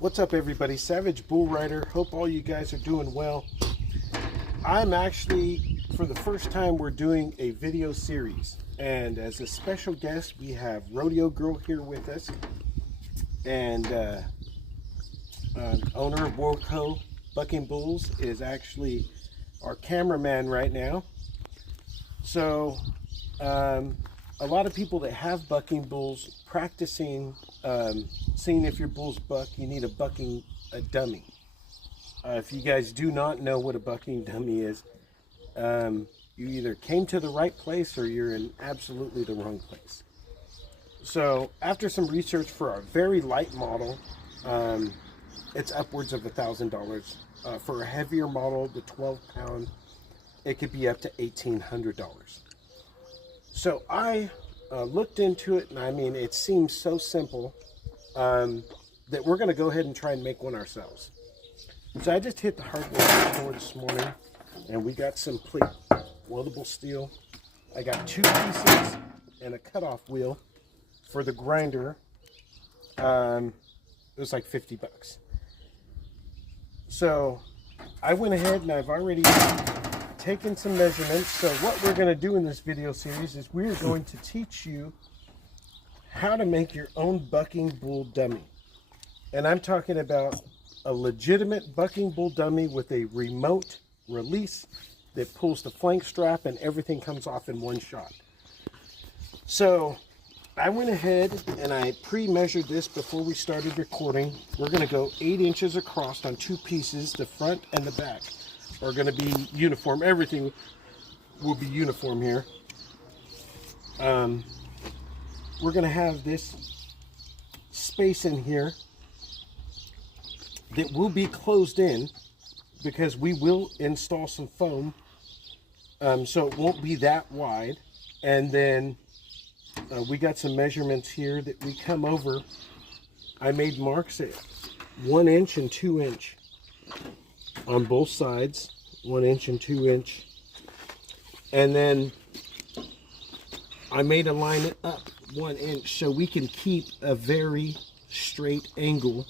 What's up, everybody? Savage Bull Rider. Hope all you guys are doing well. I'm actually, for the first time, we're doing a video series, and as a special guest we have Rodeo Girl here with us, and owner of Warco Bucking Bulls is actually our cameraman right now. So a lot of people that have bucking bulls practicing, seeing if your bull's buck, you need a dummy. If you guys do not know what a bucking dummy is, you either came to the right place or you're in absolutely the wrong place. So after some research for our very light model, it's upwards of $1,000. For a heavier model, the 12-pound, it could be up to $1,800. So I looked into it, and I mean, it seems so simple that we're going to go ahead and try and make one ourselves. So I just hit the hardware store this morning, and we got some plate weldable steel. I got 2 pieces and a cutoff wheel for the grinder. It was like 50 bucks. So I went ahead and I've already taken some measurements. So what we're going to do in this video series is we're going to teach you how to make your own bucking bull dummy. And I'm talking about a legitimate bucking bull dummy with a remote release that pulls the flank strap and everything comes off in one shot. So I went ahead and I pre-measured this before we started recording. We're going to go 8 inches across on 2 pieces. The front and the back are going to be uniform. Everything will be uniform here. We're going to have this space in here that will be closed in because we will install some foam, so it won't be that wide. And then we got some measurements here that we come over. I made marks at 1 inch and 2 inch on both sides, 1 inch and 2 inch. And then I made a line up 1 inch so we can keep a very straight angle.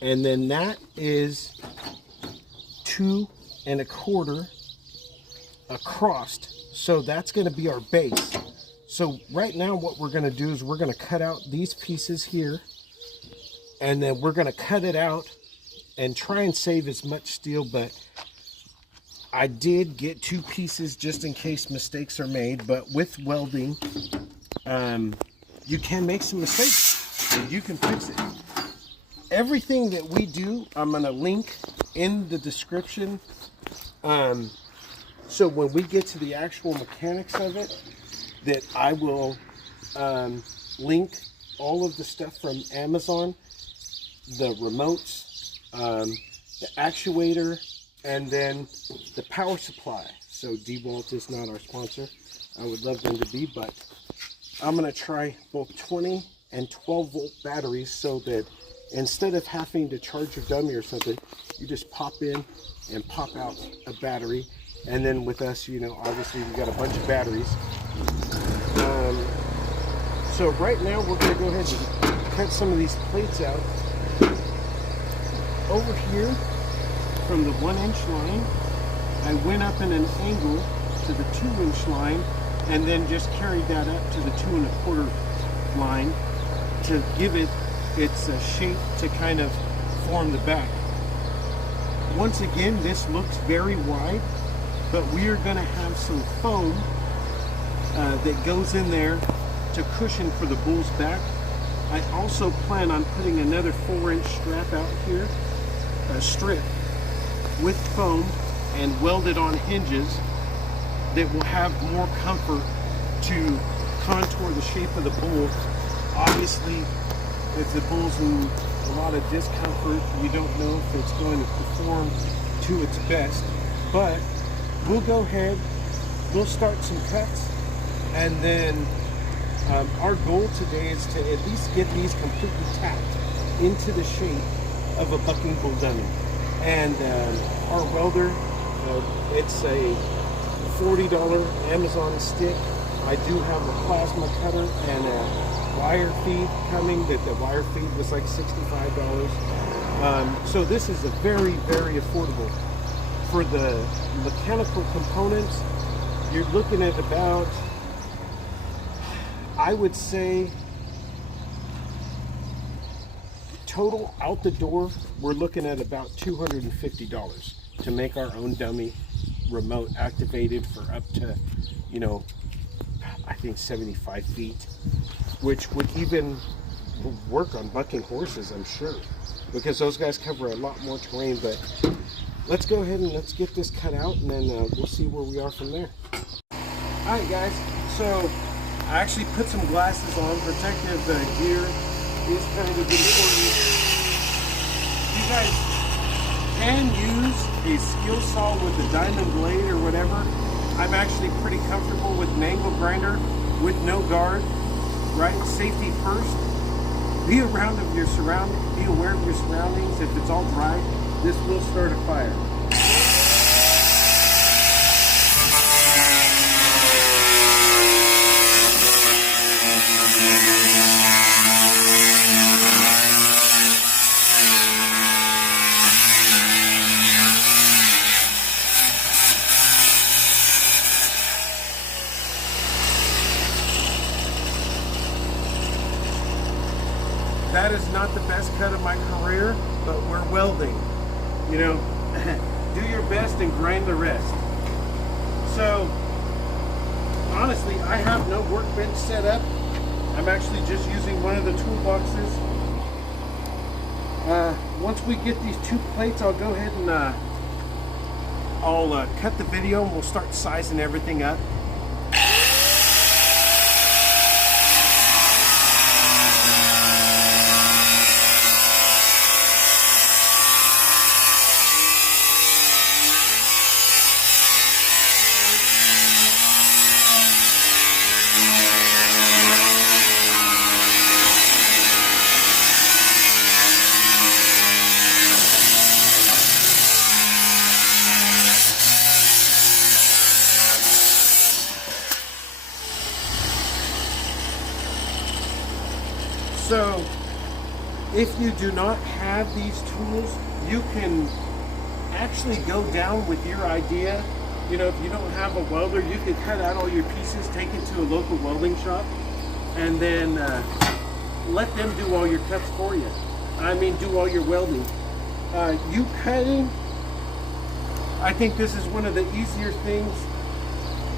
And then that is 2 1/4 across. So that's going to be our base. So right now what we're going to do is we're going to cut out these pieces here, and then we're going to cut it out and try and save as much steel. But I did get 2 pieces just in case mistakes are made. But with welding, you can make some mistakes and you can fix it. Everything that we do, I'm going to link in the description. So when we get to the actual mechanics of it, that I will link all of the stuff from Amazon, the remotes, the actuator, and then the power supply. So DeWalt is not our sponsor. I would love them to be, but I'm going to try both 20 and 12 volt batteries so that instead of having to charge your dummy or something, you just pop in and pop out a battery. And then with us, you know, obviously we've got a bunch of batteries. So right now we're going to go ahead and cut some of these plates out. Over here, from the 1 inch line, I went up in an angle to the 2 inch line, and then just carried that up to the 2 1/4 line to give it its shape to kind of form the back. Once again, this looks very wide, but we are going to have some foam that goes in there to cushion for the bull's back. I also plan on putting another 4 inch strap out here, a strip with foam, and welded on hinges that will have more comfort to contour the shape of the bull. Obviously, if the bull's in a lot of discomfort, you don't know if it's going to perform to its best. But we'll go ahead, we'll start some cuts, and then our goal today is to at least get these completely tacked into the shape of a bucking bull dummy. And our welder, it's a $40 Amazon stick. I do have a plasma cutter and a wire feed coming, that the wire feed was like $65. So this is a very, very affordable. For the mechanical components, you're looking at about, I would say, total out the door, we're looking at about $250 to make our own dummy remote activated for up to, you know, I think 75 feet, which would even work on bucking horses, I'm sure, because those guys cover a lot more terrain. But let's go ahead and let's get this cut out, and then we'll see where we are from there. All right, guys, so I actually put some glasses on. Protective gear is kind of important. You guys can use a skill saw with a diamond blade or whatever. I'm actually pretty comfortable with an angle grinder with no guard, right? Safety first. Be aware of your surroundings. If it's all dry, this will start a fire. That is not the best cut of my career, but we're welding. You know, do your best and grind the rest. So, honestly, I have no workbench set up. I'm actually just using one of the toolboxes. Once we get these two plates, I'll go ahead and I'll cut the video and we'll start sizing everything up. So, if you do not have these tools, you can actually go down with your idea. You know, if you don't have a welder, you can cut out all your pieces, take it to a local welding shop, and then let them do all your cuts for you. I mean, do all your welding. You cutting, I think this is one of the easier things.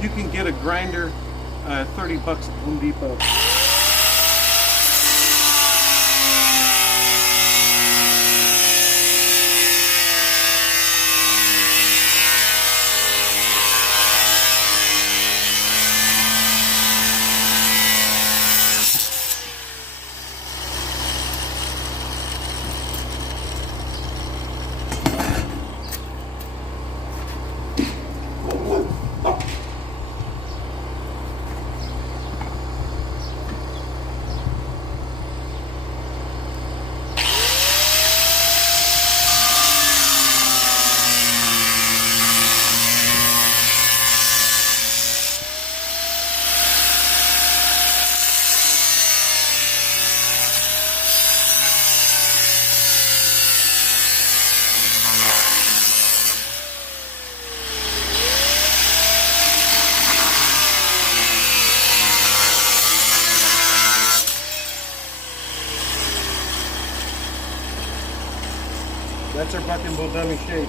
You can get a grinder, 30 bucks at Home Depot. That's our bucking bull dummy shape.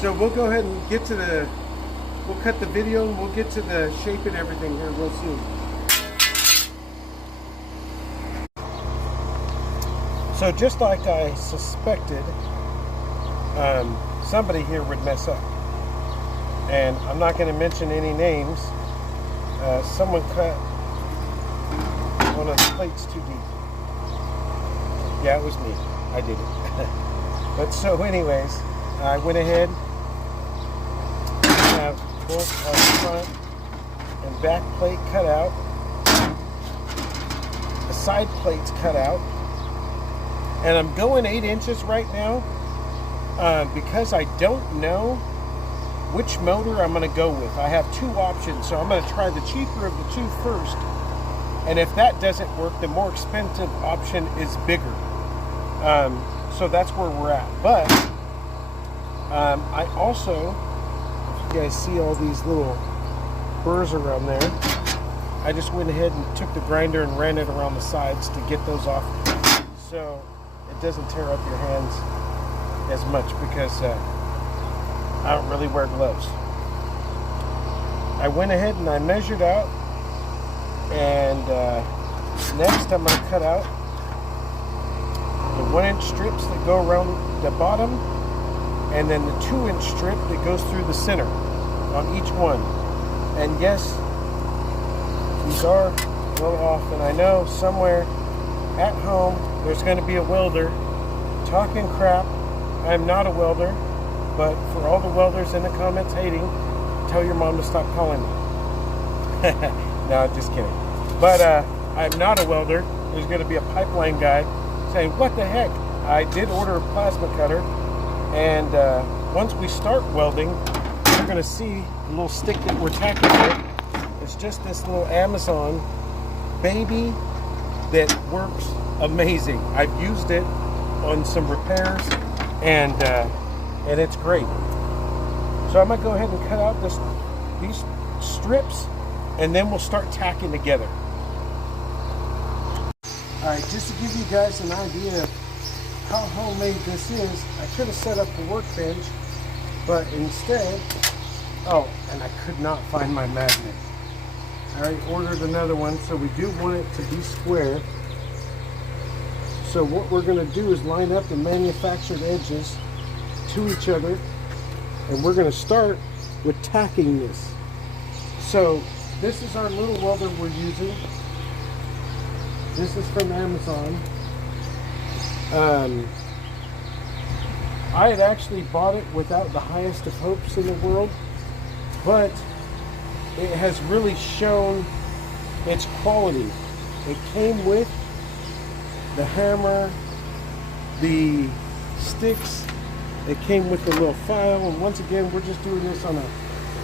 So we'll go ahead and get to we'll cut the video and we'll get to the shape and everything here real soon. So just like I suspected, somebody here would mess up. And I'm not going to mention any names. Someone cut one of the plates too deep. Yeah, it was me. I did it. But so anyways, I went ahead, have both front and back plate cut out, the side plates cut out, and I'm going 8 inches right now because I don't know which motor I'm going to go with. I have two options, so I'm going to try the cheaper of the two first, And if that doesn't work, the more expensive option is bigger. So that's where we're at. But I also, if you guys see all these little burrs around there, I just went ahead and took the grinder and ran it around the sides to get those off, so it doesn't tear up your hands as much, because I don't really wear gloves. I went ahead and I measured out, and next I'm going to cut out the 1-inch strips that go around the bottom, and then the 2-inch strip that goes through the center on each one. And yes, these are a little off, and I know somewhere at home there's going to be a welder talking crap. I'm not a welder, but for all the welders in the comments hating, tell your mom to stop calling me. No, just kidding. But I'm not a welder. There's going to be a pipeline guy saying, what the heck? I did order a plasma cutter, and once we start welding, you're going to see the little stick that we're tacking with. It's just this little Amazon baby that works amazing. I've used it on some repairs, and it's great. So I'm gonna go ahead and cut out these strips, and then we'll start tacking together. All right, just to give you guys an idea of how homemade this is, I could have set up the workbench, but instead, oh, and I could not find my magnet. I ordered another one, so we do want it to be square. So what we're going to do is line up the manufactured edges to each other, and we're going to start with tacking this. So this is our little welder we're using. This is from Amazon. I had actually bought it without the highest of hopes in the world, but it has really shown its quality. It came with the hammer, the sticks, it came with the little file, and once again we're just doing this on a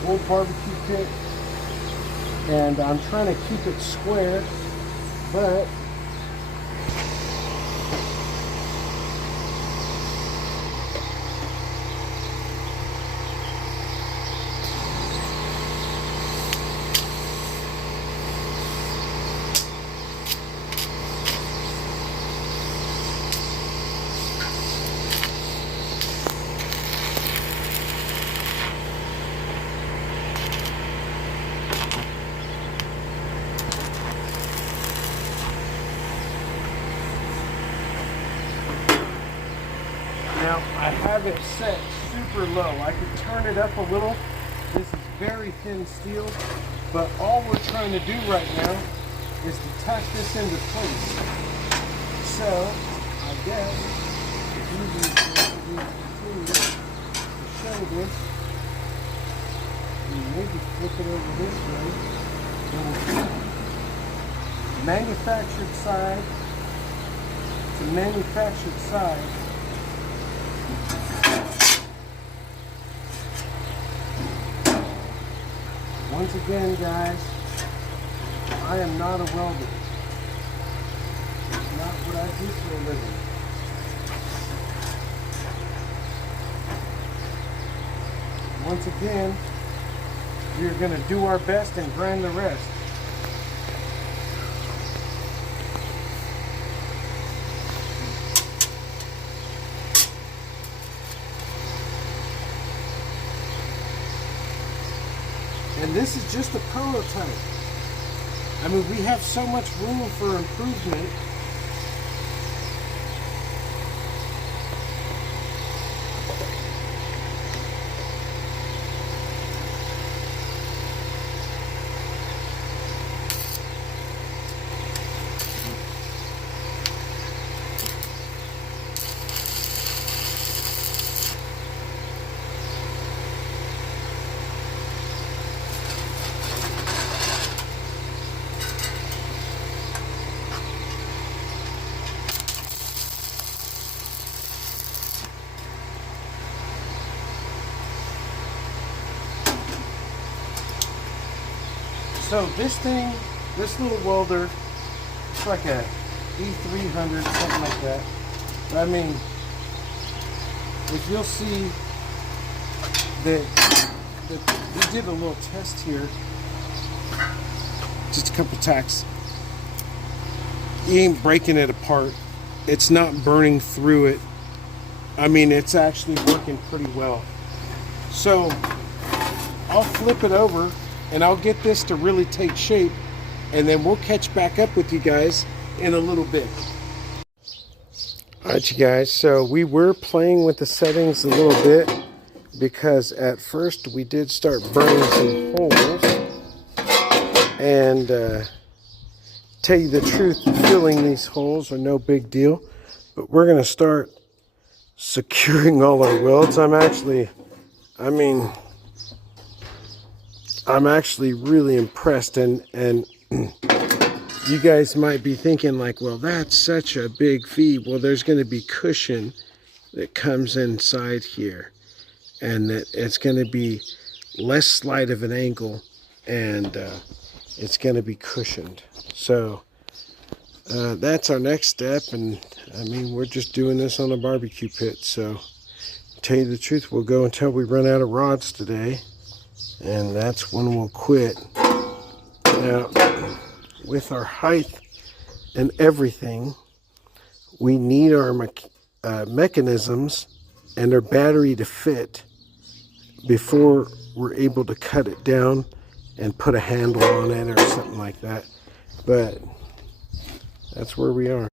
old barbecue pit, and I'm trying to keep it square, but now I have it set super low. I could turn it up a little. This is very thin steel, but all we're trying to do right now is to tack this into place. So I guess the easiest way to show this, and maybe flip it over this way. Manufactured side to manufactured side. Once again, guys, I am not a welder. It's not what I do for a living. Once again, we're going to do our best and grind the rest. And this is just a prototype. I mean, we have so much room for improvement. So this thing, this little welder like a E300, something like that. But I mean, if you'll see that we did a little test here, just a couple tacks. You ain't breaking it apart. It's not burning through it. I mean, it's actually working pretty well. So I'll flip it over and I'll get this to really take shape, and then we'll catch back up with you guys in a little bit. Alright, you guys, so we were playing with the settings a little bit because at first we did start burning some holes, and tell you the truth, filling these holes are no big deal, but we're going to start securing all our welds. I'm actually really impressed, and you guys might be thinking like, well, that's such a big feed. Well, there's going to be cushion that comes inside here, and that it's going to be less slight of an angle, and it's going to be cushioned. So that's our next step, and I mean, we're just doing this on a barbecue pit. So to tell you the truth, we'll go until we run out of rods today, and that's when we'll quit. Now, with our height and everything, we need our mechanisms and our battery to fit before we're able to cut it down and put a handle on it or something like that. But that's where we are.